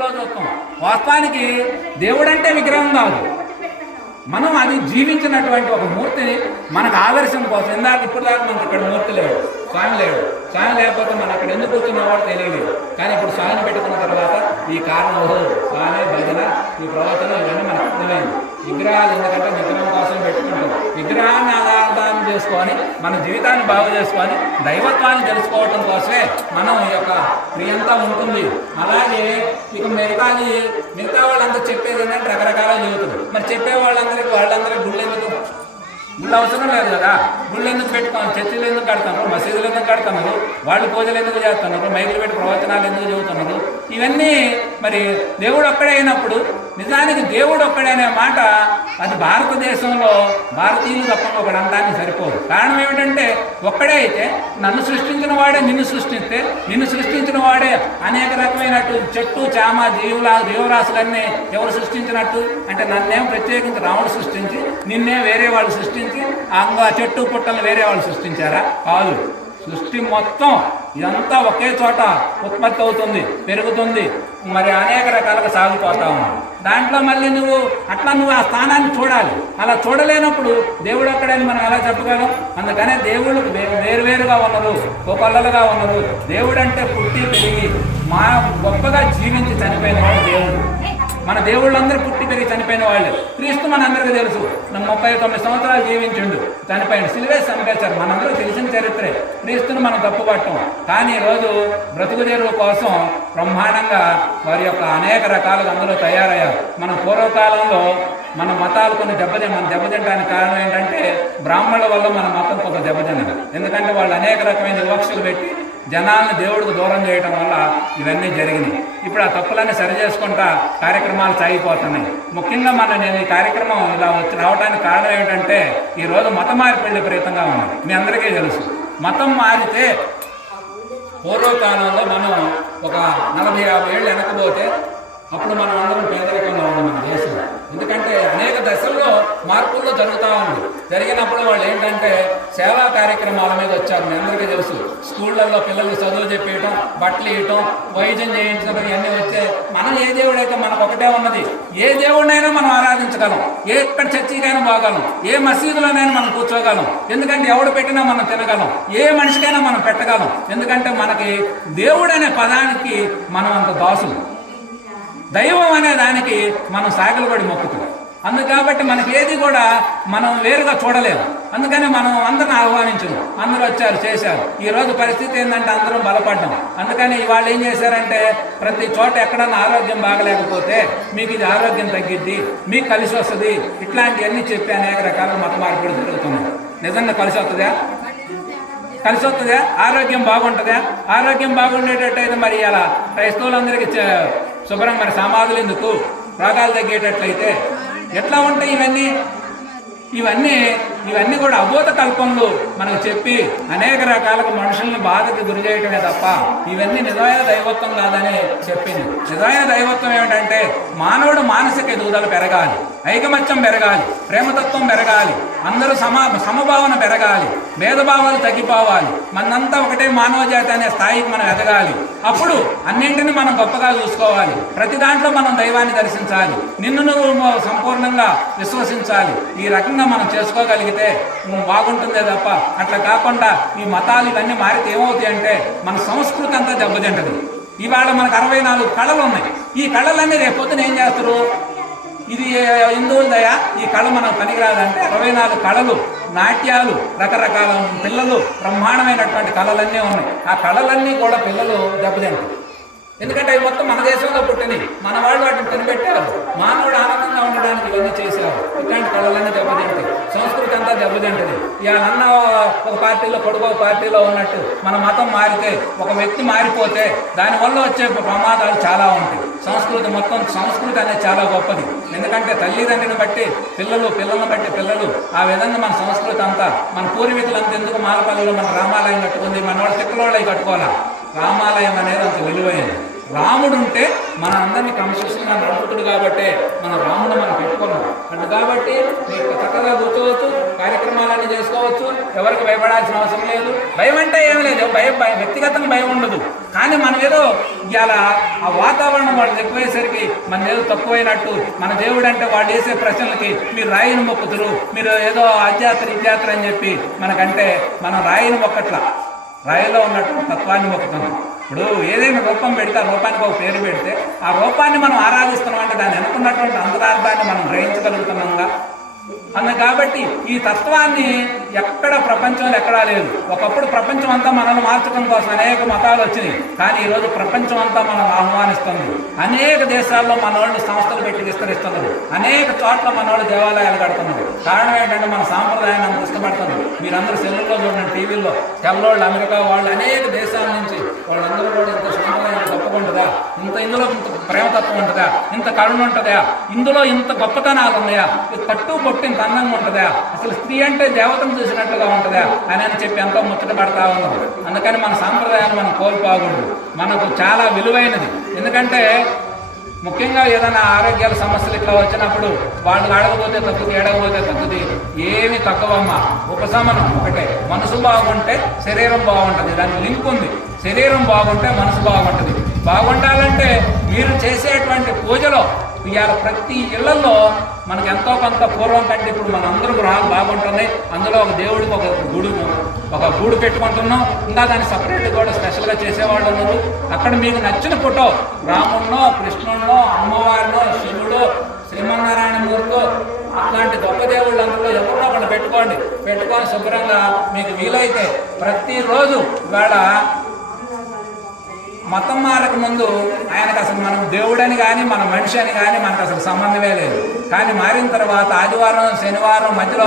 లో చూస్తాం. వాస్తవానికి దేవుడంటే విగ్రహం కాదు. మనం అది జీవించినటువంటి ఒక మూర్తిని మనకు ఆదర్శం కోసం ఇందాక ఇప్పుడు దాకా మనకి ఇక్కడ మూర్తి లేడు స్వామి లేడు. స్వామి లేకపోతే మనం అక్కడ ఎందుకు కూర్చున్నవాడు తెలియలేదు కానీ ఇప్పుడు స్వామిని పెట్టుకున్న తర్వాత ఈ కారణం స్వామి భజన ఈ ప్రవర్తన ఇవన్నీ మనకు అర్థమైంది. విగ్రహాలు ఎందుకంటే విగ్రహం కోసం పెట్టుకుంటాం. విగ్రహాన్ని ఆధారం చేసుకొని మన జీవితాన్ని బాగు చేసుకొని దైవత్వాన్ని తెలుసుకోవటం కోసమే మనం ఈ యొక్క క్రియంతా ఉంటుంది. అలాగే ఇక మిగతాది మిగతా వాళ్ళంతా చెప్పేది ఏంటంటే రకరకాల జీవితం మరి చెప్పే వాళ్ళందరికీ వాళ్ళందరికీ గుళ్ళు ఎందుకు? గుళ్ళు అవసరం లేదు కదా. గుళ్ళు ఎందుకు పెట్టుకోవాలి చర్చిలు ఎందుకు కడతారు మసీదులు ఎందుకు కడుతున్నారు వాళ్ళు పూజలు ఎందుకు చేస్తున్నారు? మైకులు పెట్టి ప్రవచనాలు ఎందుకు చెబుతున్నారు? ఇవన్నీ మరి దేవుడు అక్కడే అయినప్పుడు నిజానికి దేవుడు ఒక్కడనే మాట అది భారతదేశంలో భారతీయులు తప్ప ఒకటి అందానికి సరిపోదు. కారణం ఏమిటంటే ఒక్కడే అయితే నన్ను సృష్టించిన వాడే నిన్ను సృష్టిస్తే నిన్ను సృష్టించిన వాడే అనేక రకమైనట్టు చెట్టు చామ జీవుల జీవరాశులన్నీ ఎవరు సృష్టించినట్టు? అంటే నన్నేం ప్రత్యేకించి రాముడు సృష్టించి నిన్నే వేరే వాళ్ళు సృష్టించి అంగ చెట్టు పుట్టలు వేరే వాళ్ళు సృష్టించారా? కాదు. సృష్టి మొత్తం ఇదంతా ఒకే చోట ఉత్పత్తి అవుతుంది పెరుగుతుంది మరి అనేక రకాలుగా సాగిపోతా ఉన్నాం దాంట్లో మళ్ళీ నువ్వు అట్లా నువ్వు ఆ స్థానాన్ని చూడాలి. అలా చూడలేనప్పుడు దేవుడు అక్కడని మనం ఎలా చెప్పగలం? అందుకనే దేవుళ్ళు వేరువేరుగా ఉన్నారు ఒకళ్ళలుగా ఉన్నారు. దేవుడు అంటే పుట్టి పెరిగి మా గొప్పగా జీవించి చనిపోయిన వాడు దేవుడు. మన దేవుళ్ళందరూ పుట్టి పెరిగి చనిపోయిన వాళ్ళు. క్రీస్తు మనందరికీ తెలుసు. మన ముప్పై తొమ్మిది సంవత్సరాలు జీవించిండు. చనిపోయిన సిలివేసి చనిపేశారు మనందరూ తెలిసిన చరిత్రే. క్రీస్తుని మనం తప్పుపట్టం. కానీ ఈరోజు బ్రతుకు కోసం బ్రహ్మాండంగా వారి యొక్క అనేక రకాలుగా అందరూ తయారయ్యారు. మన పూర్వకాలంలో మన మతాలు కొన్ని దెబ్బతి మన దెబ్బతింటానికి కారణం ఏంటంటే బ్రాహ్మణుల వల్ల మన మతం కొంత దెబ్బతిన్నది. ఎందుకంటే వాళ్ళు అనేక రకమైన వివక్షలు పెట్టి జనాలను దేవుడికి దూరం చేయటం వల్ల ఇవన్నీ జరిగినాయి. ఇప్పుడు ఆ తప్పులన్నీ సరి చేసుకుంటా కార్యక్రమాలు సాగిపోతున్నాయి. ముఖ్యంగా మన నేను ఈ కార్యక్రమం ఇలా వచ్చి రావడానికి కారణం ఏంటంటే ఈరోజు మతం మార్పిడి విపరీతంగా ఉంది. మీ అందరికీ తెలుసు. మతం మారితే పూర్వకాలంలో మనం ఒక నలభై యాభై ఏళ్ళు వెనకపోతే అప్పుడు మనం అందరం పేదరికంగా ఉన్నాం మన దేశంలో. ఎందుకంటే అనేక దశల్లో మార్పుల్లో జరుగుతూ ఉంది జరిగినప్పుడు వాళ్ళు ఏంటంటే సేవా కార్యక్రమాల మీద వచ్చారు. మీ అందరికీ తెలుసు. స్కూళ్ళల్లో పిల్లలు చదువు చెప్పేయటం బట్టలు ఇవ్వటం వైద్యం చేయించడం ఇవన్నీ వస్తే మనం ఏ దేవుడైతే మనకు ఒకటే ఉన్నది ఏ దేవుడినైనా మనం ఆరాధించగలం. ఏ ఎక్కడ చర్చికైనా పోగలం ఏ మసీదులోనైనా మనం కూర్చోగలం. ఎందుకంటే ఎవడు పెట్టినా మనం తినగలం. ఏ మనిషికైనా మనం పెట్టగలం. ఎందుకంటే మనకి దేవుడు అనే పదానికి మనం అంత దాసులు. దైవం అనే దానికి మనం సాగలు మొక్కుతున్నాం. అందు కాబట్టి మనకి ఏది కూడా మనం వేరుగా చూడలేము. అందుకని మనం అందరిని ఆహ్వానించము. అందరూ వచ్చారు చేశారు. ఈ రోజు పరిస్థితి ఏంటంటే అందరం బలపడ్డాం. అందుకని వాళ్ళు ఏం చేశారంటే ప్రతి చోట ఎక్కడన్నా ఆరోగ్యం బాగలేకపోతే మీకు ఇది ఆరోగ్యం తగ్గిద్ది మీకు కలిసి వస్తుంది ఇట్లాంటివన్నీ చెప్పి అనేక రకాల మత మార్పులు జరుగుతున్నాయి. నిజంగా కలిసి వస్తుందా కలిసి వస్తుందా ఆరోగ్యం బాగుంటుందా? ఆరోగ్యం బాగుండేటట్టయితే మరి అలా క్రైస్తవులందరికీ శుభ్రం మరి సమాధులు ఎందుకు? రోగాలు తగ్గేటట్లయితే. ఎట్లా ఉంటాయి ఇవన్నీ? ఇవన్నీ ఇవన్నీ కూడా అబోధ కల్పంలో మనకు చెప్పి అనేక రకాలుగా మనుషులను బాధకి గురి చేయటమే తప్ప ఇవన్నీ నిజమైన దైవత్వం కాదని చెప్పింది. నిజమైన దైవత్వం ఏమిటంటే మానవుడు మానసిక ఎదుగుదల పెరగాలి ఐకమత్యం పెరగాలి ప్రేమతత్వం పెరగాలి అందరూ సమా సమభావన పెరగాలి భేదభావాలు తగ్గిపోవాలి మనంతా ఒకటే మానవ జాతి అనే స్థాయికి మనం ఎదగాలి. అప్పుడు అన్నింటిని మనం గొప్పగా చూసుకోవాలి. ప్రతి దాంట్లో మనం దైవాన్ని దర్శించాలి. నిన్ను నువ్వు సంపూర్ణంగా విశ్వసించాలి. ఈ రకంగా మనం చేసుకోగలిగితే ఉమ్, బాగుంటుందే తప్ప అట్లా కాకుండా ఈ మతాలు ఇవన్నీ మారితే ఏమవుతాయి అంటే మన సంస్కృతి అంతా దెబ్బతింటది. ఇవాళ మనకు అరవై నాలుగు కళలు ఉన్నాయి. ఈ కళలన్నీ రేపొద్దున ఏం చేస్తారు? ఇది హిందువులదయా? ఈ కళ మనకు పనికిరాదంటే అరవై నాలుగు కళలు నాట్యాలు రకరకాల పిల్లలు బ్రహ్మాండమైనటువంటి కళలన్నీ ఉన్నాయి. ఆ కళలన్నీ కూడా పిల్లలు దెబ్బతింటారు ఎందుకంటే అవి మొత్తం మన దేశంలో పుట్టినవి. మన వాళ్ళు వాటిని కనిపెట్టారు మానవుడు ఆనందంగా ఉండడానికి ఇవన్నీ చేశారు ఇట్లాంటి కళలన్నీ దెబ్బతింటాయి సంస్కృతి అంతా దెబ్బతింటుంది. ఇవాళ అన్న ఒక పార్టీలో కొడుకు ఒక పార్టీలో ఉన్నట్టు మన మతం మారితే ఒక వ్యక్తి మారిపోతే దానివల్ల వచ్చే ప్రమాదాలు చాలా ఉంటాయి. సంస్కృతి మొత్తం సంస్కృతి అనేది చాలా గొప్పది. ఎందుకంటే తల్లిదండ్రిని బట్టి పిల్లలు పిల్లలను బట్టి పిల్లలు ఆ విధంగా మన సంస్కృతి అంతా మన పూర్వీకులంతా ఎందుకు మాలపల్లిలో మన రామాలయం కట్టుకుంది? మన వాళ్ళు తిక్కలోళ్ళవి కట్టుకోవాలి? రామాలయం అనేది అంత విలువైనది. రాముడు ఉంటే మన అందరినీ క్రమశిక్షణగా నడుపుతుడు కాబట్టి మన రాముడు మనం పెట్టుకున్నాం అటు కాబట్టి మీరు చక్కగా కూర్చోవచ్చు కార్యక్రమాలన్నీ చేసుకోవచ్చు. ఎవరికి భయపడాల్సిన అవసరం లేదు. భయం అంటే ఏం లేదు. భయం భయం వ్యక్తిగతంగా భయం ఉండదు. కానీ మనం ఏదో ఇవాళ ఆ వాతావరణం వాళ్ళు ఎక్కువేసరికి మన ఏదో తక్కువైనట్టు మన దేవుడు అంటే వాళ్ళు వేసే ప్రశ్నలకి మీరు రాయిని మొక్కుతురు మీరు ఏదో అధ్యాత్ర ఇత్యాత్ర అని చెప్పి మనకంటే మనం రాయిని మొక్కట్లా. రాయిలో ఉన్నట్టు తత్వాన్ని మొక్కుతున్నాం. ఇప్పుడు ఏదైనా రూపం పెడితే ఆ రూపానికి ఒక పేరు పెడితే ఆ రూపాన్ని మనం ఆరాధిస్తున్నాం అంటే దాన్ని అనుకున్నటువంటి అంతరార్థాన్ని మనం గ్రహించగలుగుతున్నాంగా? అన్న కాబట్టి ఈ తత్వాన్ని ఎక్కడ ప్రపంచంలో ఎక్కడా లేదు. ఒకప్పుడు ప్రపంచం అంతా మనల్ని మార్చడం కోసం అనేక మతాలు వచ్చినాయి. కానీ ఈరోజు ప్రపంచం అంతా మనం ఆహ్వానిస్తుంది. అనేక దేశాల్లో మనోళ్ళు సంస్థలు పెట్టి విస్తరిస్తున్నారు. అనేక చోట్ల మన వాళ్ళు దేవాలయాలు కడుతున్నారు. కారణం ఏంటంటే మన సాంప్రదాయాన్ని అంత ఇష్టపడుతున్నారు మీరందరూ సెల్లుల్లో చూడండి టీవీల్లో. తెల్లోళ్ళు అమెరికా వాళ్ళు అనేక దేశాల నుంచి వాళ్ళందరూ కూడా ఇంత సాంప్రదాయం తప్పకుండా ఉంటుందా? ఇంత ఇందులో ఇంత ప్రేమతత్వం ఉంటుందా? ఇంత కరుణ ఉంటుందా? ఇందులో ఇంత గొప్పతనాలు ఉన్నాయా? ఇది పుట్టిన ఇంత అందంగా ఉంటుందా? అసలు స్త్రీ అంటే దేవతను చూసినట్లుగా ఉంటుందా? అని అని చెప్పి ఎంతో ముచ్చట పడతా ఉన్నాం అందుకని మన సాంప్రదాయాన్ని మనం కోల్పోకూడదు. మనకు చాలా విలువైనది. ఎందుకంటే ముఖ్యంగా ఏదైనా ఆరోగ్యాల సమస్యలు ఇట్లా వచ్చినప్పుడు వాళ్ళు అడగపోతే తగ్గుతుంది ఏడకపోతే తగ్గుతుంది ఏమి తక్కువమ్మ. ఉపశమనం ఒకటే. మనసు బాగుంటే శరీరం బాగుంటుంది. దానికి లింక్ ఉంది. శరీరం బాగుంటే మనసు బాగుంటుంది. బాగుండాలంటే మీరు చేసేటువంటి పూజలో ఇవాళ ప్రతి ఇళ్ళలో మనకు ఎంతో కొంత పూర్వం కంటే ఇప్పుడు మన అందరూ గృహాలు బాగుంటున్నాయి అందులో ఒక దేవుడికి ఒక గుడి ఒక గూడు పెట్టుకుంటున్నాం. ఇంకా దాన్ని సపరేట్ కూడా స్పెషల్గా చేసేవాళ్ళు ఉన్నారు. అక్కడ మీకు నచ్చిన ఫోటో రాముడినో కృష్ణుడినో అమ్మవారినో శివుడు శ్రీమన్నారాయణ మూర్తి అట్లాంటి గొప్ప దేవుళ్ళు అందులో ఎవరినో ఒకళ్ళు పెట్టుకోండి. పెట్టుకొని శుభ్రంగా మీకు వీలైతే ప్రతిరోజు ఇవాళ మతం మారక ముందు ఆయనకు అసలు మనం దేవుడని కానీ మన మనిషి అని కానీ మనకు అసలు సంబంధమే లేదు. కానీ మారిన తర్వాత ఆదివారం శనివారం మధ్యలో